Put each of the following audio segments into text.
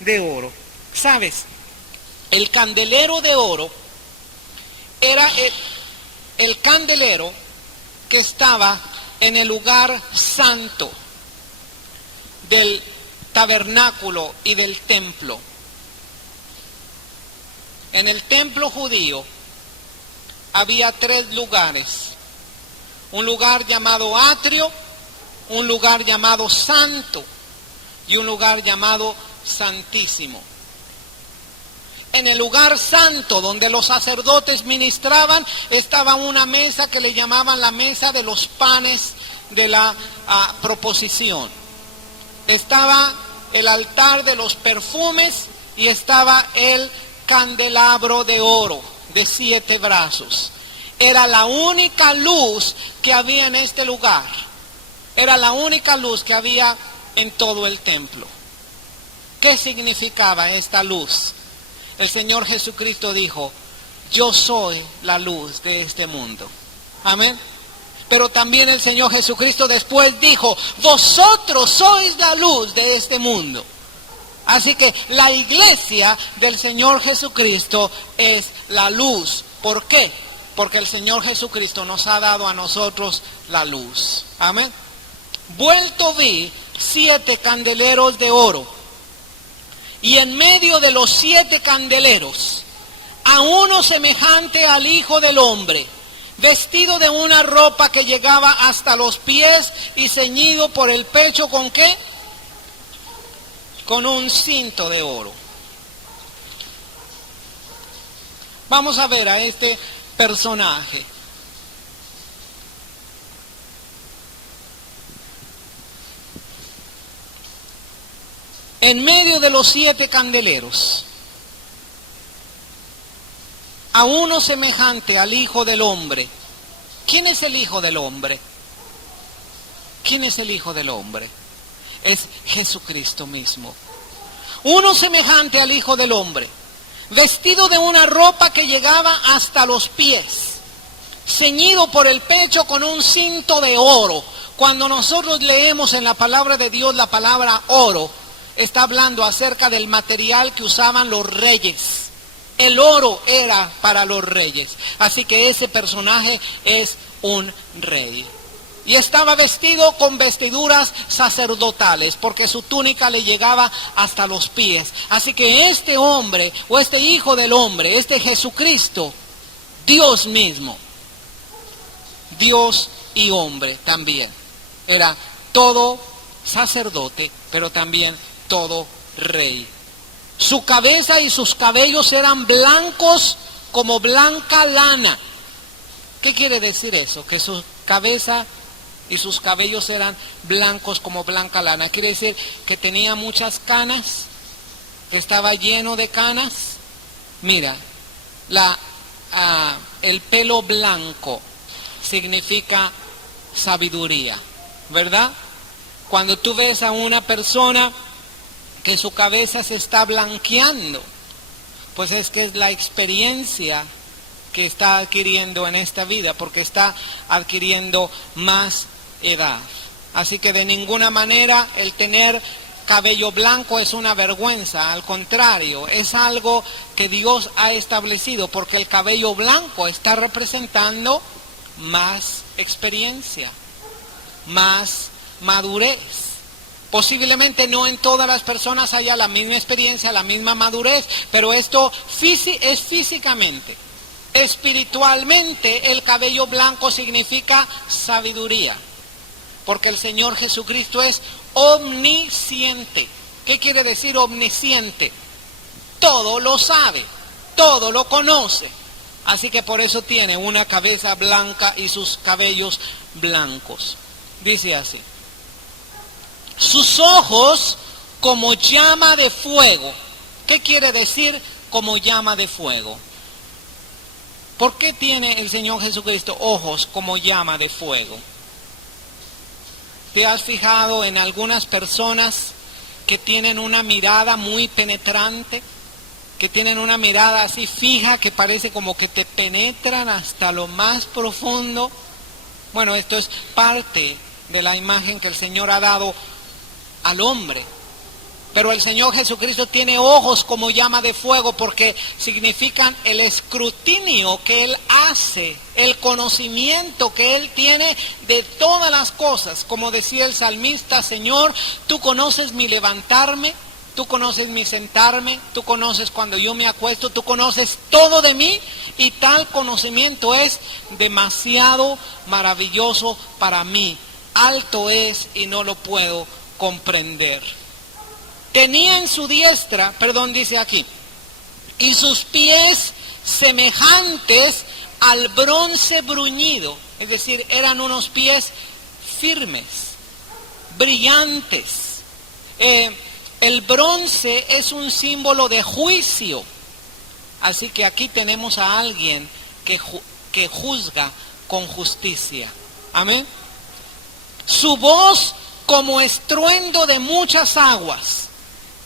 de oro. ¿Sabes? El candelero de oro era el candelero que estaba en el lugar santo del tabernáculo y del templo. En el templo judío había 3 lugares: un lugar llamado atrio, un lugar llamado santo y un lugar llamado santísimo. En el lugar santo, donde los sacerdotes ministraban, estaba una mesa que le llamaban la mesa de los panes de la proposición. Estaba el altar de los perfumes y estaba el candelabro de oro de 7 brazos. Era la única luz que había en este lugar. Era la única luz que había en todo el templo. ¿Qué significaba esta luz? El Señor Jesucristo dijo: yo soy la luz de este mundo. Amén. Pero también el Señor Jesucristo después dijo: vosotros sois la luz de este mundo. Así que la iglesia del Señor Jesucristo es la luz. ¿Por qué? Porque el Señor Jesucristo nos ha dado a nosotros la luz. Amén. Vuelto vi 7 candeleros de oro. Y en medio de los 7 candeleros, a uno semejante al Hijo del Hombre, vestido de una ropa que llegaba hasta los pies y ceñido por el pecho, ¿con qué? Con un cinto de oro. Vamos a ver a este personaje. En medio de los 7 candeleros, a uno semejante al Hijo del Hombre. ¿Quién es el Hijo del Hombre? ¿Quién es el Hijo del Hombre? Es Jesucristo mismo. Uno semejante al Hijo del Hombre, vestido de una ropa que llegaba hasta los pies, ceñido por el pecho con un cinto de oro. Cuando nosotros leemos en la palabra de Dios la palabra oro, está hablando acerca del material que usaban los reyes. El oro era para los reyes. Así que ese personaje es un rey. Y estaba vestido con vestiduras sacerdotales, porque su túnica le llegaba hasta los pies. Así que este hombre, o este Hijo del Hombre, este Jesucristo, Dios mismo, Dios y hombre también, era todo sacerdote, pero también todo rey. Su cabeza y sus cabellos eran blancos como blanca lana. ¿Qué quiere decir eso? Que su cabeza y sus cabellos eran blancos como blanca lana. Quiere decir que tenía muchas canas, que estaba lleno de canas. Mira, el pelo blanco significa sabiduría, ¿verdad? Cuando tú ves a una persona que su cabeza se está blanqueando, pues es que es la experiencia que está adquiriendo en esta vida, porque está adquiriendo más edad. Así que de ninguna manera el tener cabello blanco es una vergüenza, al contrario, es algo que Dios ha establecido, porque el cabello blanco está representando más experiencia, más madurez. Posiblemente no en todas las personas haya la misma experiencia, la misma madurez, pero esto es físicamente. Espiritualmente, el cabello blanco significa sabiduría, porque el Señor Jesucristo es omnisciente. ¿Qué quiere decir omnisciente? Todo lo sabe, todo lo conoce. Así que por eso tiene una cabeza blanca y sus cabellos blancos. Dice así: sus ojos como llama de fuego. ¿Qué quiere decir como llama de fuego? ¿Por qué tiene el Señor Jesucristo ojos como llama de fuego? ¿Te has fijado en algunas personas que tienen una mirada muy penetrante? Que tienen una mirada así fija, que parece como que te penetran hasta lo más profundo. Bueno, esto es parte de la imagen que el Señor ha dado al hombre. Pero el Señor Jesucristo tiene ojos como llama de fuego porque significan el escrutinio que Él hace, el conocimiento que Él tiene de todas las cosas. Como decía el salmista, Señor, tú conoces mi levantarme, tú conoces mi sentarme, tú conoces cuando yo me acuesto, tú conoces todo de mí y tal conocimiento es demasiado maravilloso para mí. Alto es y no lo puedo comprender. Tenía en su diestra, dice aquí, y sus pies semejantes al bronce bruñido, es decir, eran unos pies firmes, brillantes. El bronce es un símbolo de juicio, así que aquí tenemos a alguien que juzga con justicia. Amén. Su voz como estruendo de muchas aguas.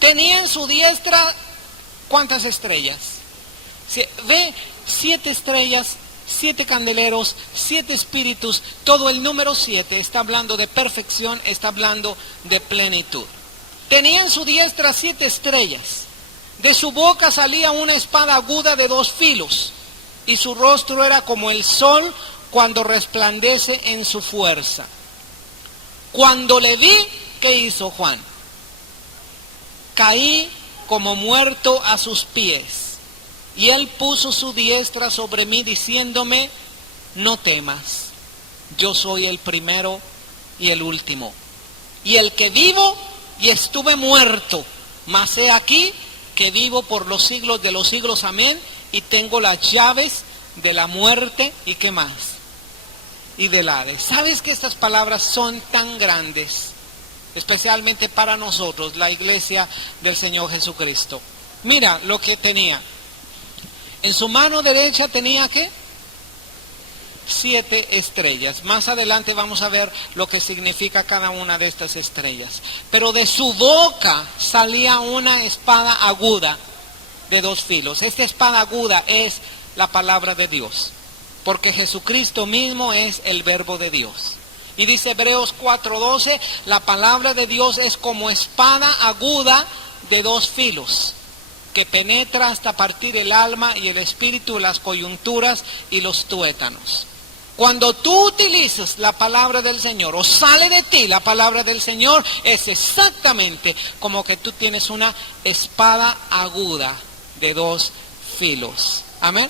Tenía en su diestra, ¿cuántas estrellas? Ve 7 estrellas, 7 candeleros, 7 espíritus, todo el número 7 está hablando de perfección, está hablando de plenitud. Tenía en su diestra 7 estrellas, de su boca salía una espada aguda de 2 filos, y su rostro era como el sol cuando resplandece en su fuerza. Cuando le vi, ¿qué hizo Juan? Caí como muerto a sus pies, y él puso su diestra sobre mí diciéndome, no temas, yo soy el primero y el último, y el que vivo y estuve muerto, mas he aquí que vivo por los siglos de los siglos, amén, y tengo las llaves de la muerte, ¿y qué más? Y del Hades. ¿Sabes que estas palabras son tan grandes? Especialmente para nosotros, la iglesia del Señor Jesucristo. Mira lo que tenía. En su mano derecha tenía, ¿qué? 7 estrellas. Más adelante vamos a ver lo que significa cada una de estas estrellas. Pero de su boca salía una espada aguda de 2 filos. Esta espada aguda es la palabra de Dios, porque Jesucristo mismo es el verbo de Dios. Y dice Hebreos 4:12, la palabra de Dios es como espada aguda de 2 filos, que penetra hasta partir el alma y el espíritu, las coyunturas y los tuétanos. Cuando tú utilizas la palabra del Señor, o sale de ti la palabra del Señor, es exactamente como que tú tienes una espada aguda de 2 filos. Amén.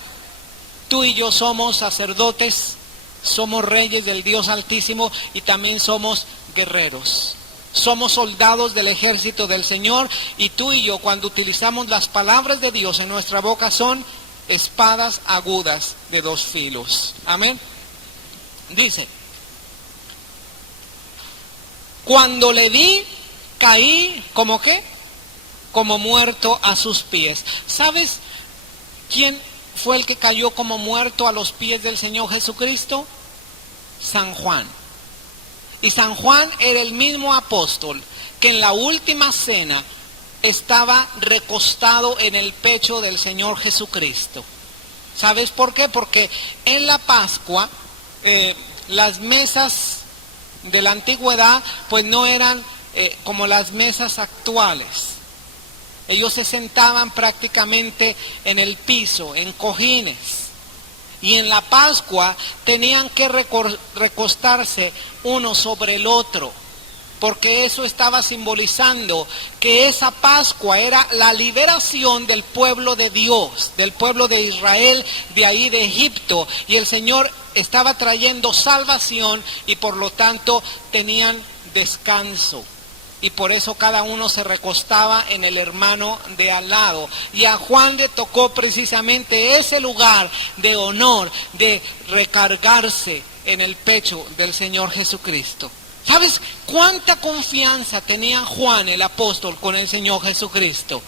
Tú y yo somos sacerdotes, somos reyes del Dios Altísimo y también somos guerreros. Somos soldados del ejército del Señor, y tú y yo, cuando utilizamos las palabras de Dios en nuestra boca, son espadas agudas de 2 filos. Amén. Dice, cuando le vi, caí, ¿como qué? Como muerto a sus pies. ¿Sabes quién fue el que cayó como muerto a los pies del Señor Jesucristo? San Juan. Y San Juan era el mismo apóstol que en la última cena estaba recostado en el pecho del Señor Jesucristo. ¿Sabes por qué? Porque en la Pascua las mesas de la antigüedad pues no eran como las mesas actuales. Ellos se sentaban prácticamente en el piso, en cojines. Y en la Pascua tenían que recostarse uno sobre el otro, porque eso estaba simbolizando que esa Pascua era la liberación del pueblo de Dios, del pueblo de Israel, de ahí de Egipto. Y el Señor estaba trayendo salvación y por lo tanto tenían descanso. Y por eso cada uno se recostaba en el hermano de al lado. Y a Juan le tocó precisamente ese lugar de honor, de recargarse en el pecho del Señor Jesucristo. ¿Sabes cuánta confianza tenía Juan el apóstol con el Señor Jesucristo?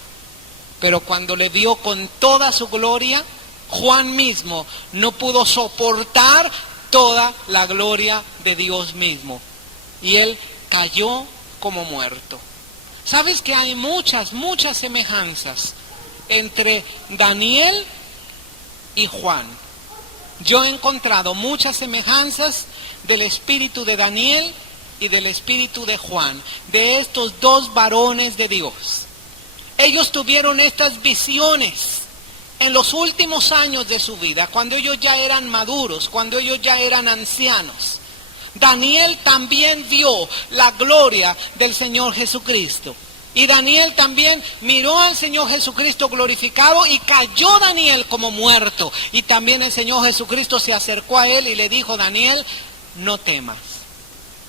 Pero cuando le vio con toda su gloria, Juan mismo no pudo soportar toda la gloria de Dios mismo. Y él cayó como muerto. ¿Sabes que hay muchas semejanzas entre Daniel y Juan? Yo he encontrado muchas semejanzas del espíritu de Daniel y del espíritu de Juan, de estos dos varones de Dios. Ellos tuvieron estas visiones en los últimos años de su vida, cuando ellos ya eran maduros, cuando ellos ya eran ancianos. Daniel también vio la gloria del Señor Jesucristo. Y Daniel también miró al Señor Jesucristo glorificado y cayó Daniel como muerto. Y también el Señor Jesucristo se acercó a él y le dijo: Daniel, no temas,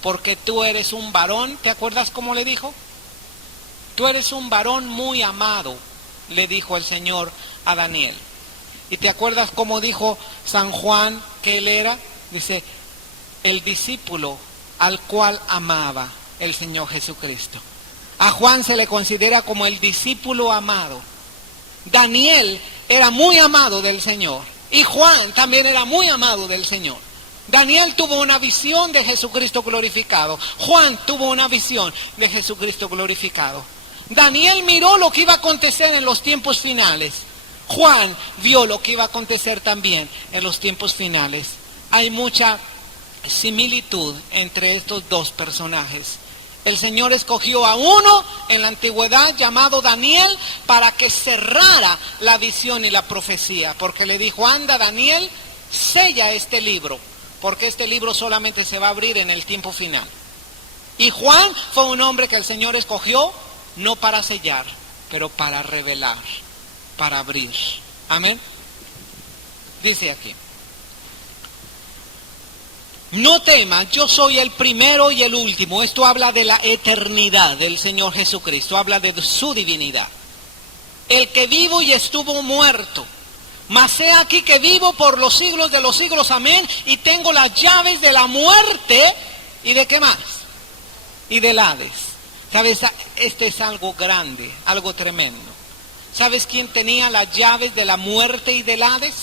porque tú eres un varón. ¿Te acuerdas cómo le dijo? Tú eres un varón muy amado, le dijo el Señor a Daniel. ¿Y te acuerdas cómo dijo San Juan que él era? Dice, el discípulo al cual amaba el Señor Jesucristo. A Juan se le considera como el discípulo amado. Daniel era muy amado del Señor y Juan también era muy amado del Señor. Daniel tuvo una visión de Jesucristo glorificado. Juan tuvo una visión de Jesucristo glorificado. Daniel miró lo que iba a acontecer en los tiempos finales. Juan vio lo que iba a acontecer también en los tiempos finales. Hay mucha similitud entre estos dos personajes. El Señor escogió a uno en la antigüedad llamado Daniel para que cerrara la visión y la profecía, porque le dijo: anda Daniel, sella este libro, porque este libro solamente se va a abrir en el tiempo final. Y Juan fue un hombre que el Señor escogió no para sellar, pero para revelar, para abrir. Amén. Dice aquí: no temas, yo soy el primero y el último. Esto habla de la eternidad del Señor Jesucristo, habla de su divinidad. El que vivo y estuvo muerto, mas he aquí que vivo por los siglos de los siglos, amén, y tengo las llaves de la muerte, ¿y de qué más? Y del Hades. ¿Sabes? Esto es algo grande, algo tremendo. ¿Sabes quién tenía las llaves de la muerte y del Hades?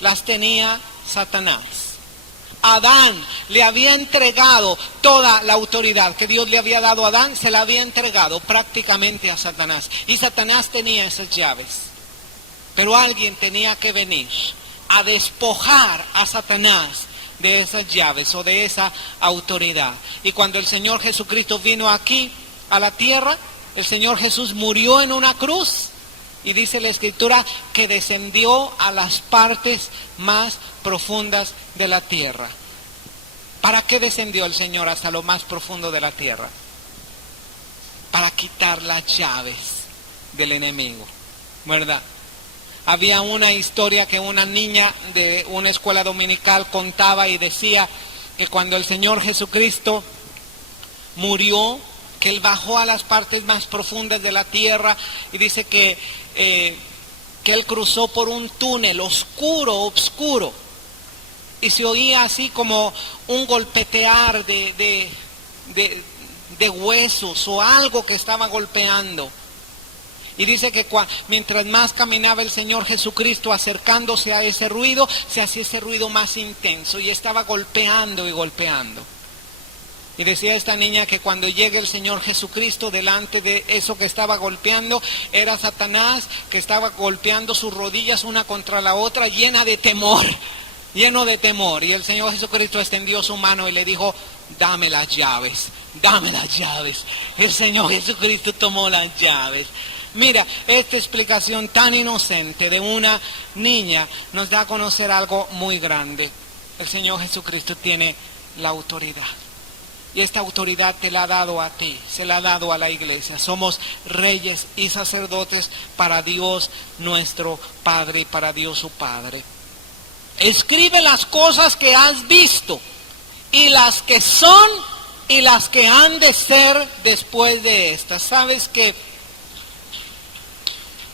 Las tenía Satanás. Adán le había entregado toda la autoridad que Dios le había dado a Adán, se la había entregado prácticamente a Satanás. Y Satanás tenía esas llaves. Pero alguien tenía que venir a despojar a Satanás de esas llaves o de esa autoridad. Y cuando el Señor Jesucristo vino aquí a la tierra, el Señor Jesús murió en una cruz. Y dice la Escritura que descendió a las partes más profundas de la tierra. ¿Para qué descendió el Señor hasta lo más profundo de la tierra? Para quitar las llaves del enemigo, ¿verdad? Había una historia que una niña de una escuela dominical contaba y decía que cuando el Señor Jesucristo murió, que Él bajó a las partes más profundas de la tierra, y dice que Él cruzó por un túnel oscuro, y se oía así como un golpetear de huesos o algo que estaba golpeando. Y dice que mientras más caminaba el Señor Jesucristo acercándose a ese ruido, se hacía ese ruido más intenso y estaba golpeando y golpeando. Y decía esta niña que cuando llegue el Señor Jesucristo delante de eso que estaba golpeando, era Satanás que estaba golpeando sus rodillas una contra la otra, lleno de temor. Y el Señor Jesucristo extendió su mano y le dijo: dame las llaves. El Señor Jesucristo tomó las llaves. Mira, esta explicación tan inocente de una niña nos da a conocer algo muy grande. El Señor Jesucristo tiene la autoridad. Y esta autoridad te la ha dado a ti, se la ha dado a la iglesia. Somos reyes y sacerdotes para Dios nuestro Padre y para Dios su Padre. Escribe las cosas que has visto y las que son y las que han de ser después de estas. ¿Sabes que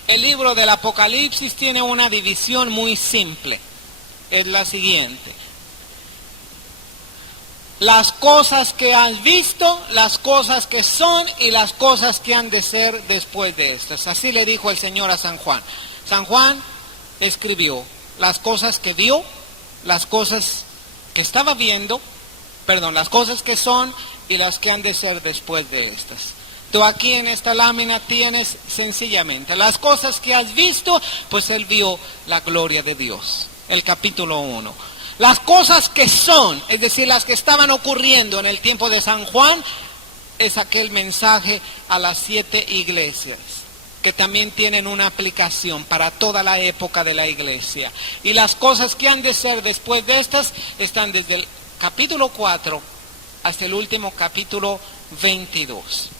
el libro del Apocalipsis tiene una división muy simple? Es la siguiente: las cosas que has visto, las cosas que son y las cosas que han de ser después de estas. Así le dijo el Señor a San Juan. San Juan escribió las cosas que vio, las cosas que estaba viendo, las cosas que son y las que han de ser después de estas. Tú aquí en esta lámina tienes sencillamente las cosas que has visto, pues él vio la gloria de Dios. El capítulo 1. Las cosas que son, es decir, las que estaban ocurriendo en el tiempo de San Juan, es aquel mensaje a las 7 iglesias, que también tienen una aplicación para toda la época de la iglesia. Y las cosas que han de ser después de estas están desde el capítulo 4 hasta el último capítulo 22.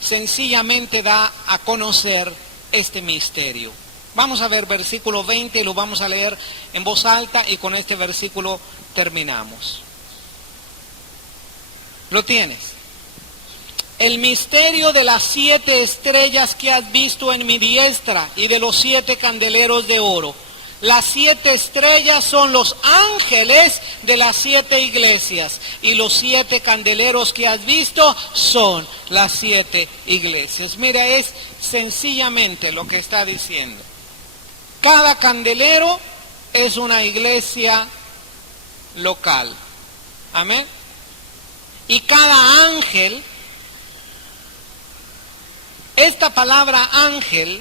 Sencillamente da a conocer este misterio. Vamos a ver versículo 20 y lo vamos a leer en voz alta y con este versículo terminamos. ¿Lo tienes? El misterio de las 7 estrellas que has visto en mi diestra y de los 7 candeleros de oro. Las 7 estrellas son los ángeles de las 7 iglesias y los 7 candeleros que has visto son las 7 iglesias. Mira, es sencillamente lo que está diciendo. Cada candelero es una iglesia local. Amén. Y cada ángel, esta palabra ángel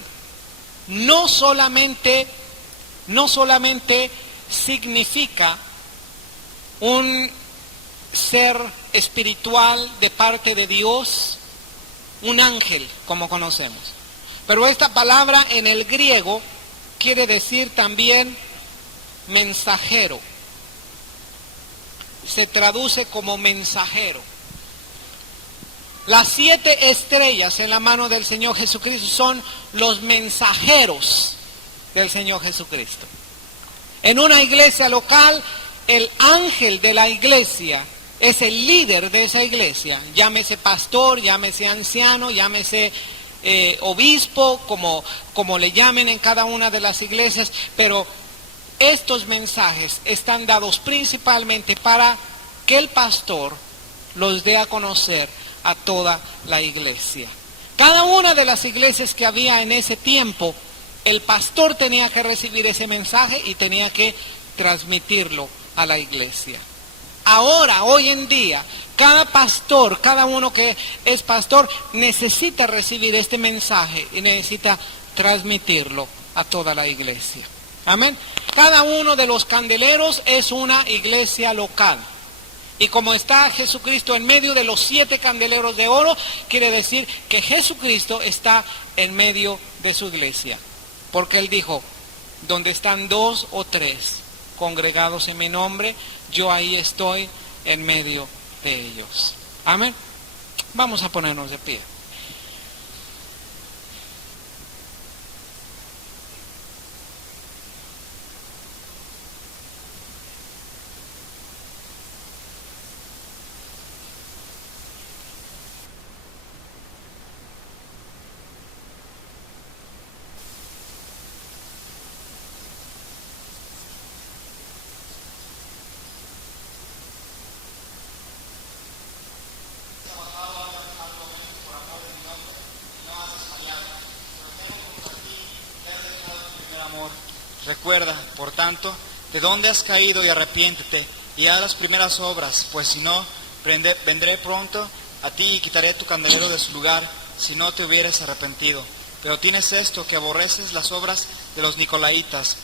no solamente significa un ser espiritual de parte de Dios, un ángel como conocemos, pero esta palabra en el griego quiere decir también mensajero, se traduce como mensajero. Las 7 estrellas en la mano del Señor Jesucristo son los mensajeros del Señor Jesucristo. En una iglesia local, el ángel de la iglesia es el líder de esa iglesia, llámese pastor, llámese anciano, llámese obispo, como le llamen en cada una de las iglesias, pero estos mensajes están dados principalmente para que el pastor los dé a conocer a toda la iglesia. Cada una de las iglesias que había en ese tiempo, el pastor tenía que recibir ese mensaje y tenía que transmitirlo a la iglesia. Ahora, hoy en día, cada pastor, cada uno que es pastor, necesita recibir este mensaje y necesita transmitirlo a toda la iglesia. Amén. Cada uno de los candeleros es una iglesia local. Y como está Jesucristo en medio de los 7 candeleros de oro, quiere decir que Jesucristo está en medio de su iglesia. Porque Él dijo, donde están 2 o 3 congregados en mi nombre, yo ahí estoy en medio de ellos. Amén. Vamos a ponernos de pie. Recuerda, por tanto, de dónde has caído y arrepiéntete y haz las primeras obras, pues si no, vendré pronto a ti y quitaré tu candelero de su lugar, si no te hubieres arrepentido. Pero tienes esto, que aborreces las obras de los nicolaitas,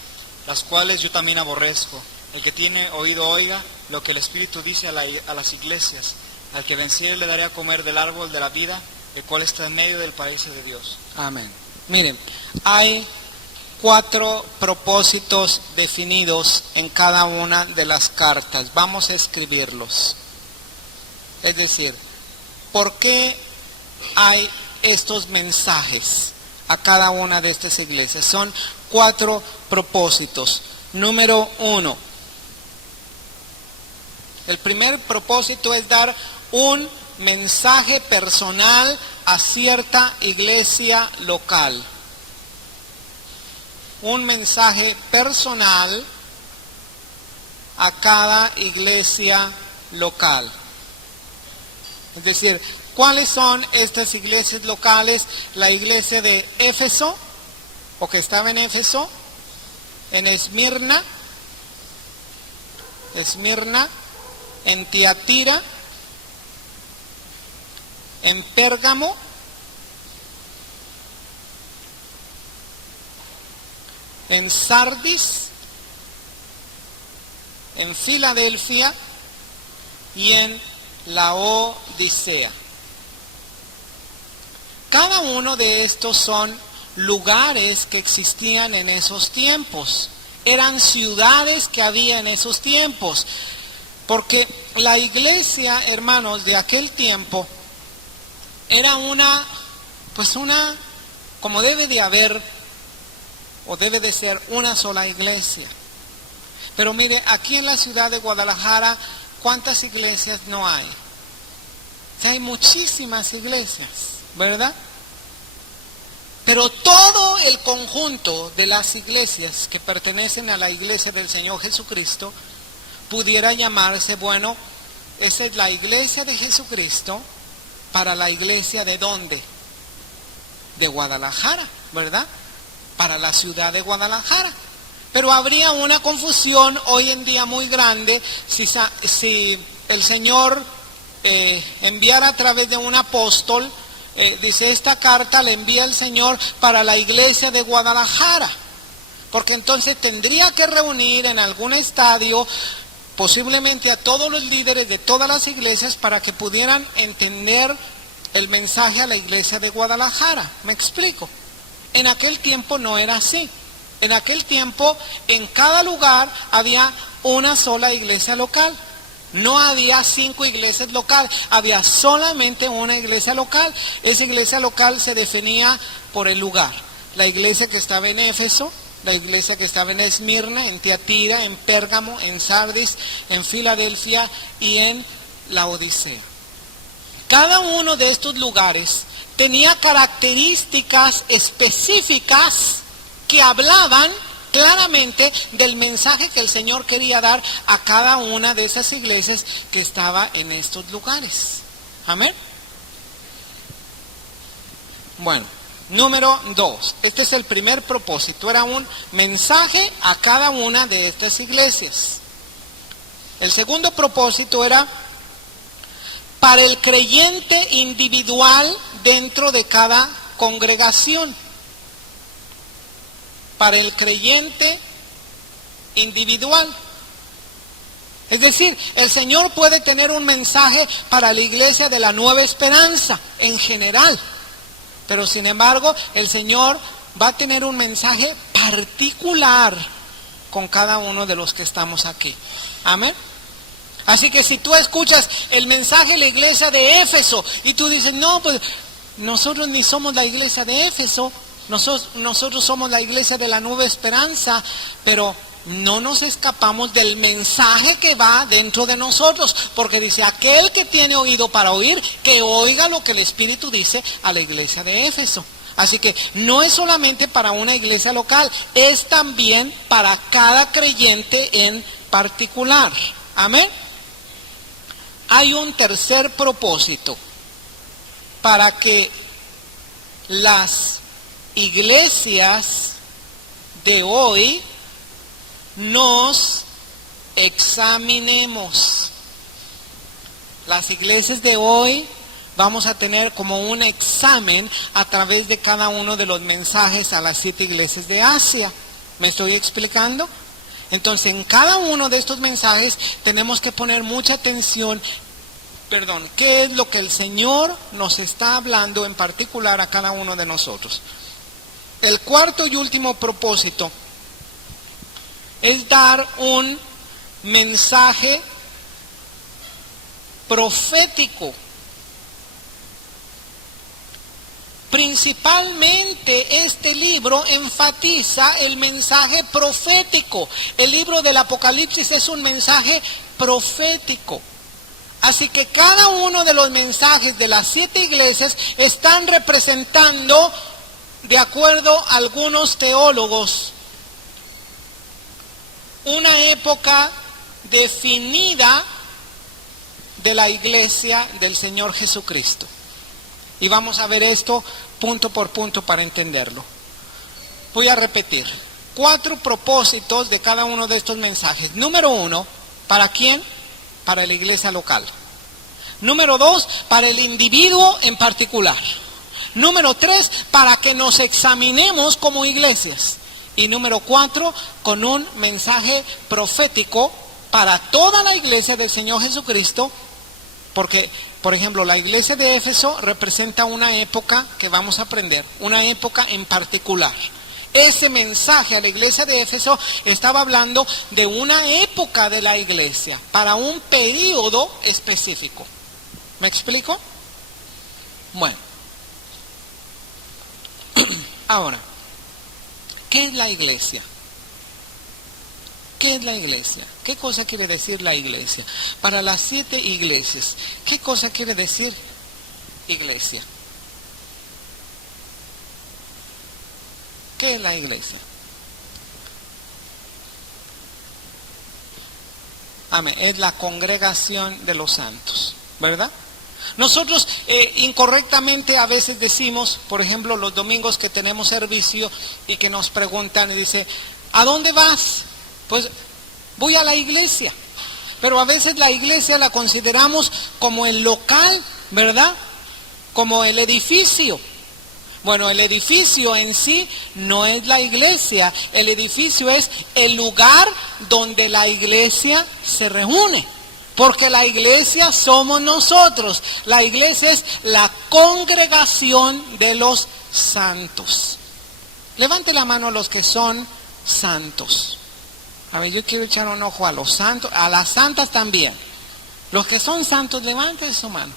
las cuales yo también aborrezco. El que tiene oído oiga lo que el Espíritu dice a las iglesias. Al que venciere le daré a comer del árbol de la vida, el cual está en medio del paraíso de Dios. Amén. Miren, hay 4 propósitos definidos en cada una de las cartas. Vamos a escribirlos. Es decir, ¿por qué hay estos mensajes a cada una de estas iglesias? Son 4 propósitos. Número 1. El primer propósito es dar un mensaje personal a cierta iglesia local. Un mensaje personal a cada iglesia local. Es decir, ¿cuáles son estas iglesias locales? La iglesia de Éfeso, o que estaba en Éfeso, en Esmirna, en Tiatira, en Pérgamo, en Sardis en Filadelfia y en Laodicea. Cada uno de estos son lugares que existían en esos tiempos. Eran ciudades que había en esos tiempos. Porque la iglesia, hermanos, de aquel tiempo era como debe de haber, o debe de ser una sola iglesia. Pero mire, aquí en la ciudad de Guadalajara, ¿cuántas iglesias no hay? O sea, hay muchísimas iglesias, ¿verdad? Pero todo el conjunto de las iglesias que pertenecen a la iglesia del Señor Jesucristo pudiera llamarse, bueno, esa es la iglesia de Jesucristo para la iglesia ¿de dónde? De Guadalajara, ¿verdad? Para la ciudad de Guadalajara. Pero habría una confusión hoy en día muy grande si el Señor enviara a través de un apóstol, dice, esta carta la envía el Señor para la iglesia de Guadalajara, porque entonces tendría que reunir en algún estadio posiblemente a todos los líderes de todas las iglesias para que pudieran entender el mensaje a la iglesia de Guadalajara. ¿Me explico? En aquel tiempo no era así. En aquel tiempo en cada lugar había una sola iglesia local. No había 5 iglesias locales, había solamente una iglesia local. Esa iglesia local se definía por el lugar. La iglesia que estaba en Éfeso, la iglesia que estaba en Esmirna, en Tiatira, en Pérgamo, en Sardis, en Filadelfia y en Laodicea. Cada uno de estos lugares tenía características específicas que hablaban claramente del mensaje que el Señor quería dar a cada una de esas iglesias que estaba en estos lugares. Amén. Bueno, número 2. Este es el primer propósito. Era un mensaje a cada una de estas iglesias. El segundo propósito era para el creyente individual dentro de cada congregación. Para el creyente individual. Es decir, el Señor puede tener un mensaje para la iglesia de la Nueva Esperanza en general, pero sin embargo el Señor va a tener un mensaje particular con cada uno de los que estamos aquí. Amén. Así que si tú escuchas el mensaje de la iglesia de Éfeso y tú dices, no, pues nosotros ni somos la iglesia de Éfeso, nosotros somos la iglesia de la Nueva Esperanza, pero no nos escapamos del mensaje que va dentro de nosotros, porque dice, aquel que tiene oído para oír, que oiga lo que el Espíritu dice a la iglesia de Éfeso. Así que no es solamente para una iglesia local, es también para cada creyente en particular. Amén. Hay un tercer propósito, para que las iglesias de hoy nos examinemos. Las iglesias de hoy vamos a tener como un examen a través de cada uno de los mensajes a las 7 iglesias de Asia. ¿Me estoy explicando? Entonces, en cada uno de estos mensajes tenemos que poner mucha atención. ¿Qué es lo que el Señor nos está hablando en particular a cada uno de nosotros? El cuarto y último propósito es dar un mensaje profético. Principalmente este libro enfatiza el mensaje profético. El libro del Apocalipsis es un mensaje profético. Así que cada uno de los mensajes de las 7 iglesias están representando, de acuerdo a algunos teólogos, una época definida de la iglesia del Señor Jesucristo. Y vamos a ver esto punto por punto para entenderlo. Voy a repetir 4 propósitos de cada uno de estos mensajes. Número 1, ¿para quién? Para la iglesia local. Número 2, para el individuo en particular. Número 3, para que nos examinemos como iglesias. Y número 4, con un mensaje profético para toda la iglesia del Señor Jesucristo, porque, por ejemplo, la iglesia de Éfeso representa una época que vamos a aprender, una época en particular. Ese mensaje a la iglesia de Éfeso estaba hablando de una época de la iglesia, para un periodo específico. ¿Me explico? Bueno. Ahora, ¿qué es la iglesia? ¿Qué es la iglesia? ¿Qué cosa quiere decir la iglesia? Para las 7 iglesias, ¿qué cosa quiere decir iglesia? ¿Qué es la iglesia? Amén. Es la congregación de los santos, ¿verdad? Nosotros incorrectamente a veces decimos, por ejemplo, los domingos que tenemos servicio y que nos preguntan y dice, ¿a dónde vas? Pues voy a la iglesia. Pero a veces la iglesia la consideramos como el local, ¿verdad? Como el edificio. Bueno, el edificio en sí no es la iglesia. El edificio es el lugar donde la iglesia se reúne. Porque la iglesia somos nosotros. La iglesia es la congregación de los santos. Levante la mano los que son santos. A ver, yo quiero echar un ojo a los santos, a las santas también. Los que son santos, levanten su mano.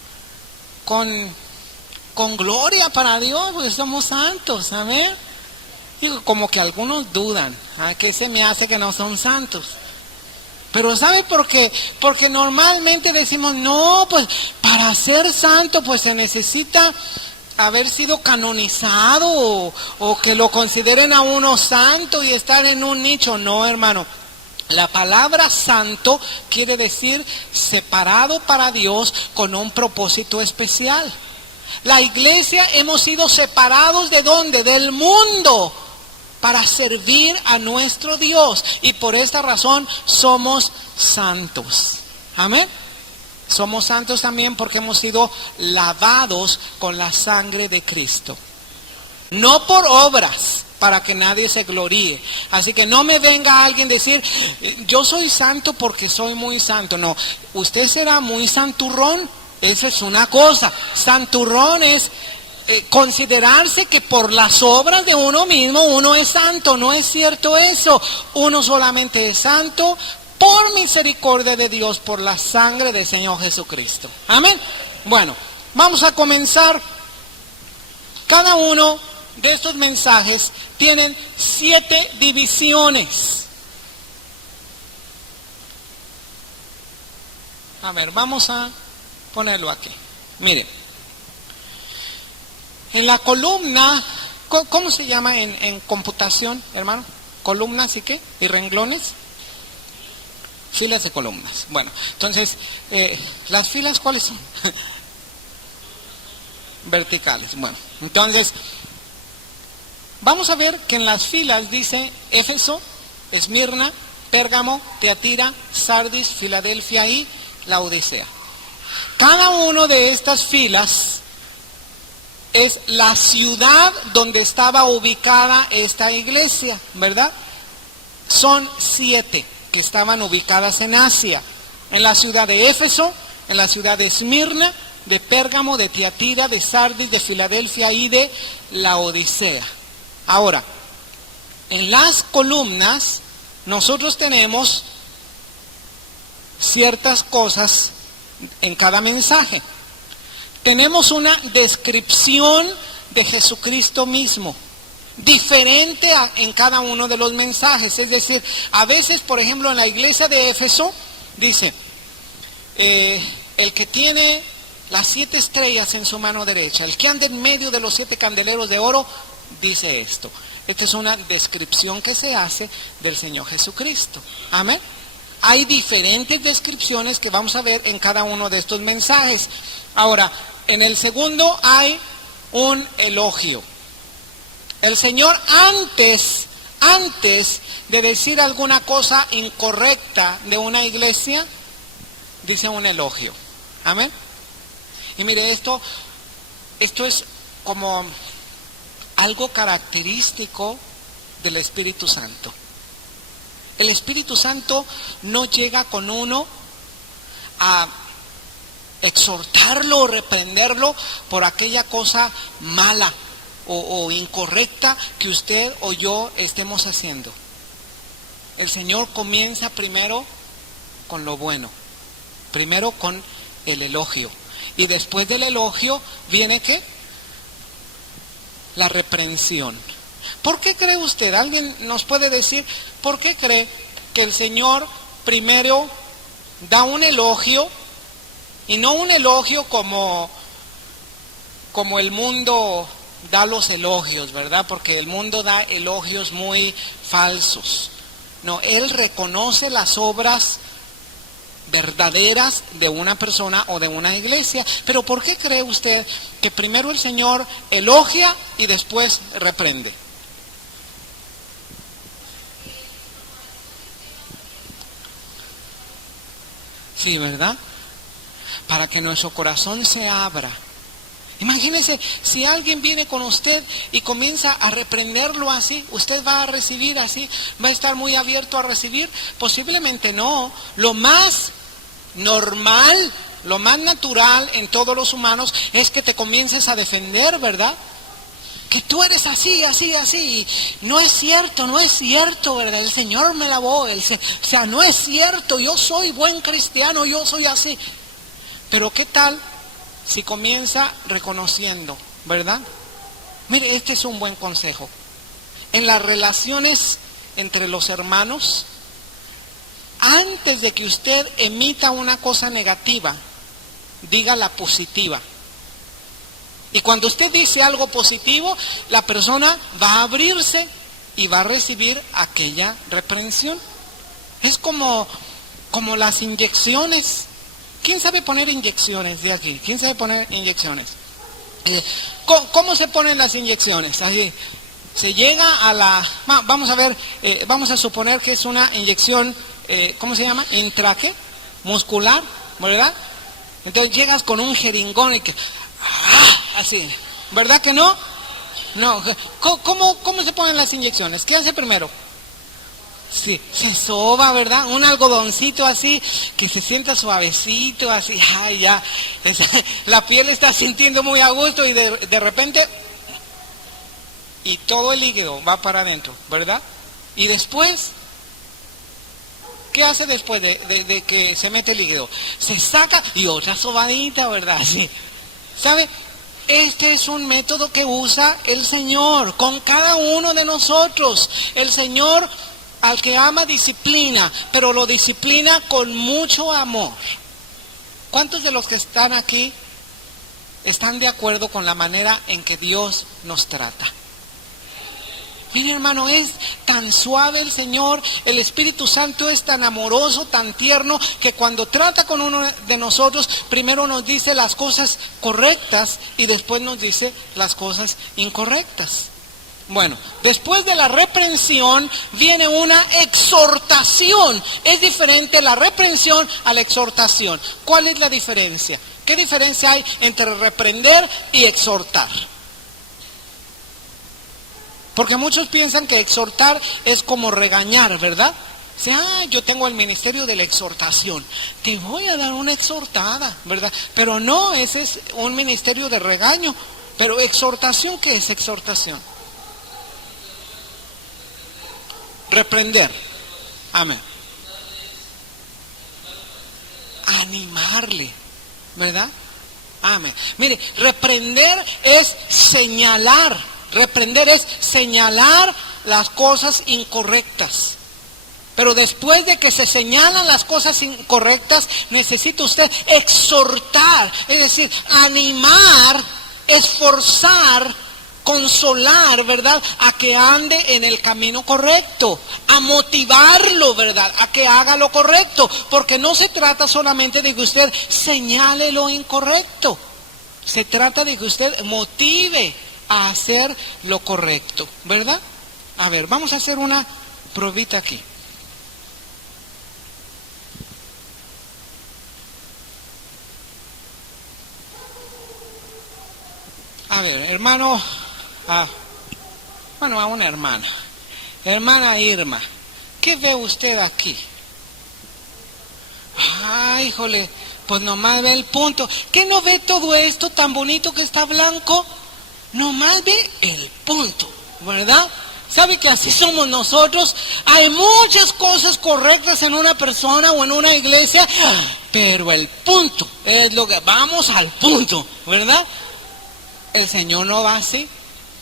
Con gloria para Dios, porque somos santos, amén. Digo, como que algunos dudan, ¿qué se me hace que no son santos? Pero ¿sabe por qué? Porque normalmente decimos, no, pues para ser santo pues se necesita haber sido canonizado o que lo consideren a uno santo y estar en un nicho. No, hermano. La palabra santo quiere decir separado para Dios con un propósito especial. La iglesia hemos sido separados ¿de dónde? Del mundo, para servir a nuestro Dios. Y por esta razón somos santos. Amén. Somos santos también porque hemos sido lavados con la sangre de Cristo. No por obras, para que nadie se gloríe. Así que no me venga alguien a decir, yo soy santo porque soy muy santo. No, usted será muy santurrón. Eso es una cosa. Santurrón es considerarse que por las obras de uno mismo uno es santo. No es cierto eso. Uno solamente es santo por misericordia de Dios, por la sangre del Señor Jesucristo. Amén. Bueno, vamos a comenzar. Cada uno de estos mensajes tienen 7 divisiones. A ver, vamos a ponerlo aquí. Miren, en la columna, ¿cómo se llama en computación, hermano? ¿Columnas y qué? ¿Y renglones? Filas de columnas. Bueno, entonces, ¿las filas cuáles son? Verticales. Bueno, entonces, vamos a ver que en las filas dice Éfeso, Esmirna, Pérgamo, Teatira, Sardis, Filadelfia y Laodicea. Cada una de estas filas es la ciudad donde estaba ubicada esta iglesia, ¿verdad? Son 7 que estaban ubicadas en Asia. En la ciudad de Éfeso, en la ciudad de Esmirna, de Pérgamo, de Tiatira, de Sardis, de Filadelfia y de Laodicea. Ahora, en las columnas nosotros tenemos ciertas cosas en cada mensaje. Tenemos una descripción de Jesucristo mismo, diferente en cada uno de los mensajes. Es decir, a veces, por ejemplo, en la iglesia de Éfeso, dice, el que tiene las 7 estrellas en su mano derecha, el que anda en medio de los 7 candeleros de oro, dice esto. Esta es una descripción que se hace del Señor Jesucristo. Amén. Hay diferentes descripciones que vamos a ver en cada uno de estos mensajes. Ahora, en el segundo hay un elogio. El Señor antes de decir alguna cosa incorrecta de una iglesia, dice un elogio. Amén. Y mire, esto es como algo característico del Espíritu Santo. El Espíritu Santo no llega con uno a exhortarlo o reprenderlo por aquella cosa mala o incorrecta que usted o yo estemos haciendo. El Señor comienza primero con lo bueno, primero con el elogio, y después del elogio viene ¿qué? La reprensión. ¿Por qué cree usted? ¿Alguien nos puede decir por qué cree que el Señor primero da un elogio, y no un elogio como el mundo da los elogios, ¿verdad? Porque el mundo da elogios muy falsos. No, Él reconoce las obras verdaderas de una persona o de una iglesia. Pero ¿por qué cree usted que primero el Señor elogia y después reprende? Sí, ¿verdad? Para que nuestro corazón se abra. Imagínese, si alguien viene con usted y comienza a reprenderlo así, ¿usted va a recibir así? ¿Va a estar muy abierto a recibir? Posiblemente no. Lo más normal, lo más natural en todos los humanos es que te comiences a defender, ¿verdad? Que tú eres así, así, así. No es cierto, ¿verdad? El Señor me lavó. O sea, no es cierto, yo soy buen cristiano, yo soy así. Pero ¿qué tal si comienza reconociendo, ¿verdad? Mire, este es un buen consejo. En las relaciones entre los hermanos, antes de que usted emita una cosa negativa, diga la positiva. Y cuando usted dice algo positivo, la persona va a abrirse y va a recibir aquella reprensión. Es como las inyecciones. ¿Quién sabe poner inyecciones de aquí? ¿Quién sabe poner inyecciones? ¿Cómo se ponen las inyecciones? Así, se llega a la... Vamos a ver, vamos a suponer que es una inyección, ¿cómo se llama? Intraque, muscular, ¿verdad? Entonces llegas con un jeringón y que... así, ¿verdad que no? No. ¿Cómo se ponen las inyecciones? ¿Qué hace primero? Sí, se soba, ¿verdad? Un algodoncito así, que se sienta suavecito, así, ay, ya, la piel está sintiendo muy a gusto y de repente, y todo el líquido va para adentro, ¿verdad? Y después, ¿qué hace después de que se mete el líquido? Se saca y otra sobadita, ¿verdad? Sí. ¿Sabe? Este es un método que usa el Señor con cada uno de nosotros. El Señor... al que ama disciplina, pero lo disciplina con mucho amor. ¿Cuántos de los que están aquí están de acuerdo con la manera en que Dios nos trata? Mire, hermano, es tan suave el Señor, el Espíritu Santo es tan amoroso, tan tierno, que cuando trata con uno de nosotros, primero nos dice las cosas correctas y después nos dice las cosas incorrectas. Bueno, después de la reprensión viene una exhortación. Es diferente la reprensión a la exhortación. ¿Cuál es la diferencia? ¿Qué diferencia hay entre reprender y exhortar? Porque muchos piensan que exhortar es como regañar, ¿verdad? O sea, yo tengo el ministerio de la exhortación. Te voy a dar una exhortada, ¿verdad? Pero no, ese es un ministerio de regaño. Pero exhortación, ¿qué es exhortación? Reprender. Amén. Animarle, ¿verdad? Amén. Mire, reprender es señalar. Reprender es señalar las cosas incorrectas. Pero después de que se señalan las cosas incorrectas, necesita usted exhortar, es decir, animar, esforzar, consolar, ¿verdad? A que ande en el camino correcto, a motivarlo, ¿verdad? A que haga lo correcto, porque no se trata solamente de que usted señale lo incorrecto, se trata de que usted motive a hacer lo correcto, ¿verdad? A ver, vamos a hacer una probita aquí. A ver, hermano, a una hermana Irma, ¿qué ve usted aquí? Ay, híjole, pues nomás ve el punto. ¿Qué no ve todo esto tan bonito que está blanco? Nomás ve el punto, ¿verdad? ¿Sabe que así somos nosotros? Hay muchas cosas correctas en una persona o en una iglesia, pero el punto es lo que... Vamos al punto, ¿verdad? El Señor no va así.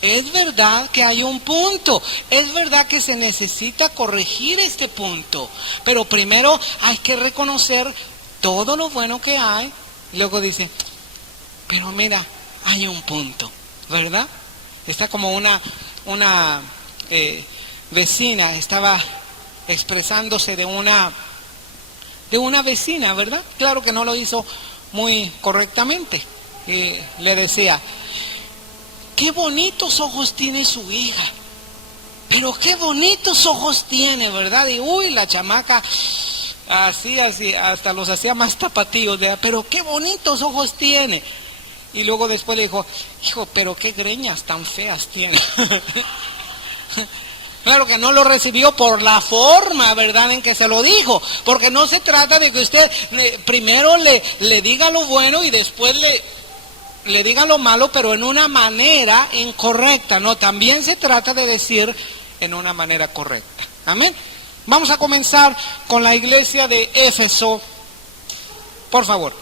Es verdad que hay un punto, es verdad que se necesita corregir este punto, pero primero hay que reconocer todo lo bueno que hay, y luego dice, pero mira, hay un punto, ¿verdad? Está como una vecina, estaba expresándose de una vecina, ¿verdad? Claro que no lo hizo muy correctamente, y le decía, qué bonitos ojos tiene su hija, pero qué bonitos ojos tiene, ¿verdad? Y uy, la chamaca, así, hasta los hacía más tapatíos, ¿verdad? Pero qué bonitos ojos tiene. Y luego después le dijo, hijo, pero qué greñas tan feas tiene. Claro que no lo recibió por la forma, ¿verdad?, en que se lo dijo, porque no se trata de que usted primero le diga lo bueno y después le diga lo malo, pero en una manera incorrecta, no, también se trata de decir en una manera correcta. Amén. Vamos a comenzar con la iglesia de Éfeso, por favor.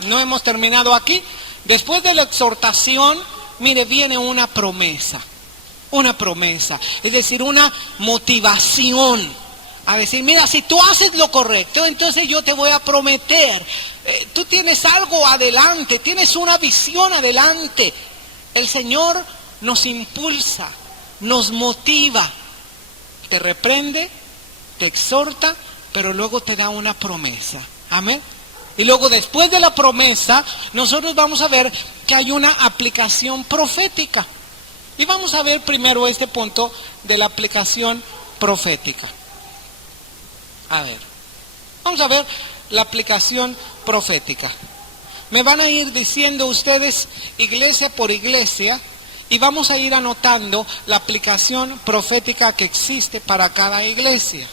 No hemos terminado aquí. Después de la exhortación, mire, viene una promesa, es decir, una motivación. A decir, mira, si tú haces lo correcto, entonces yo te voy a prometer. Tú tienes algo adelante, tienes una visión adelante. El Señor nos impulsa, nos motiva, te reprende, te exhorta, pero luego te da una promesa. Amén. Y luego después de la promesa, nosotros vamos a ver que hay una aplicación profética. Y vamos a ver primero este punto de la aplicación profética. A ver, vamos a ver la aplicación profética. Me van a ir diciendo ustedes iglesia por iglesia y vamos a ir anotando la aplicación profética que existe para cada iglesia.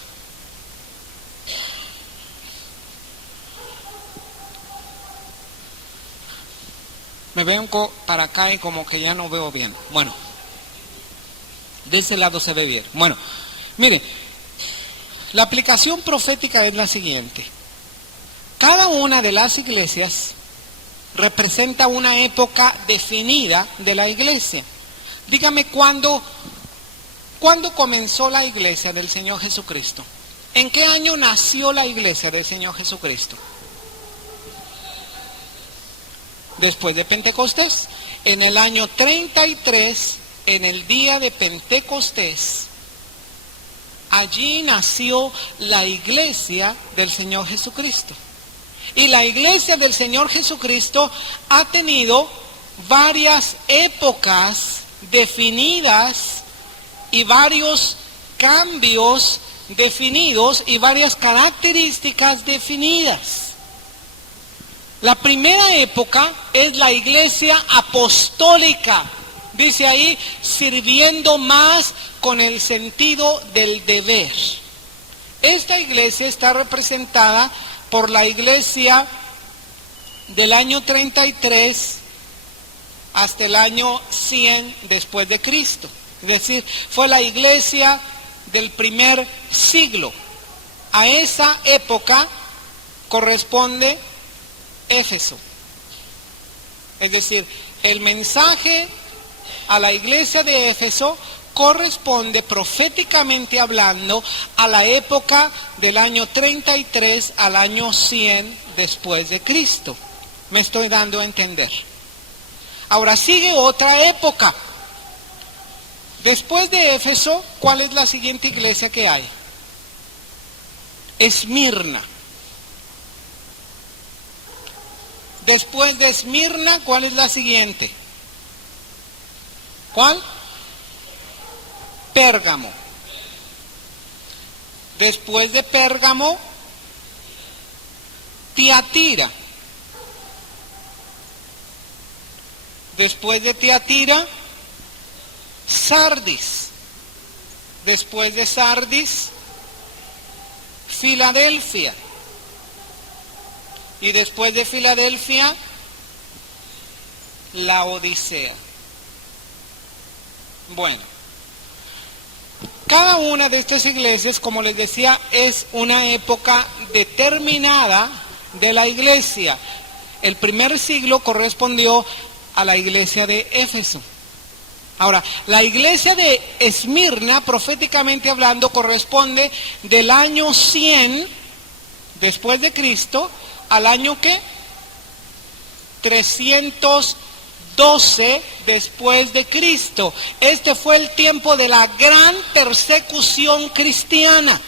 Me vengo para acá y como que ya no veo bien. Bueno, de ese lado se ve bien. Bueno, miren. La aplicación profética es la siguiente. Cada una de las iglesias representa una época definida de la iglesia. Dígame, ¿cuándo comenzó la iglesia del Señor Jesucristo? ¿En qué año nació la iglesia del Señor Jesucristo? Después de Pentecostés. En el año 33, en el día de Pentecostés, allí nació la iglesia del Señor Jesucristo. Y la iglesia del Señor Jesucristo ha tenido varias épocas definidas y varios cambios definidos y varias características definidas. La primera época es la iglesia apostólica. Dice ahí, sirviendo más con el sentido del deber. Esta iglesia está representada por la iglesia del año 33 hasta el año 100 después de Cristo. Es decir, fue la iglesia del primer siglo. A esa época corresponde Éfeso. Es decir, el mensaje a la iglesia de Éfeso corresponde proféticamente hablando a la época del año 33 al año 100 después de Cristo. Me estoy dando a entender. Ahora sigue otra época. Después de Éfeso, ¿cuál es la siguiente iglesia que hay? Esmirna. Después de Esmirna, ¿cuál es la siguiente? ¿Cuál? Pérgamo. Después de Pérgamo, Tiatira. Después de Tiatira, Sardis. Después de Sardis, Filadelfia. Y después de Filadelfia, la Odisea. Bueno, cada una de estas iglesias, como les decía, es una época determinada de la iglesia. El primer siglo correspondió a la iglesia de Éfeso. Ahora, la iglesia de Esmirna, proféticamente hablando, corresponde del año 100 después de Cristo al año ¿qué? 312 después de Cristo. Este fue el tiempo de la gran persecución cristiana.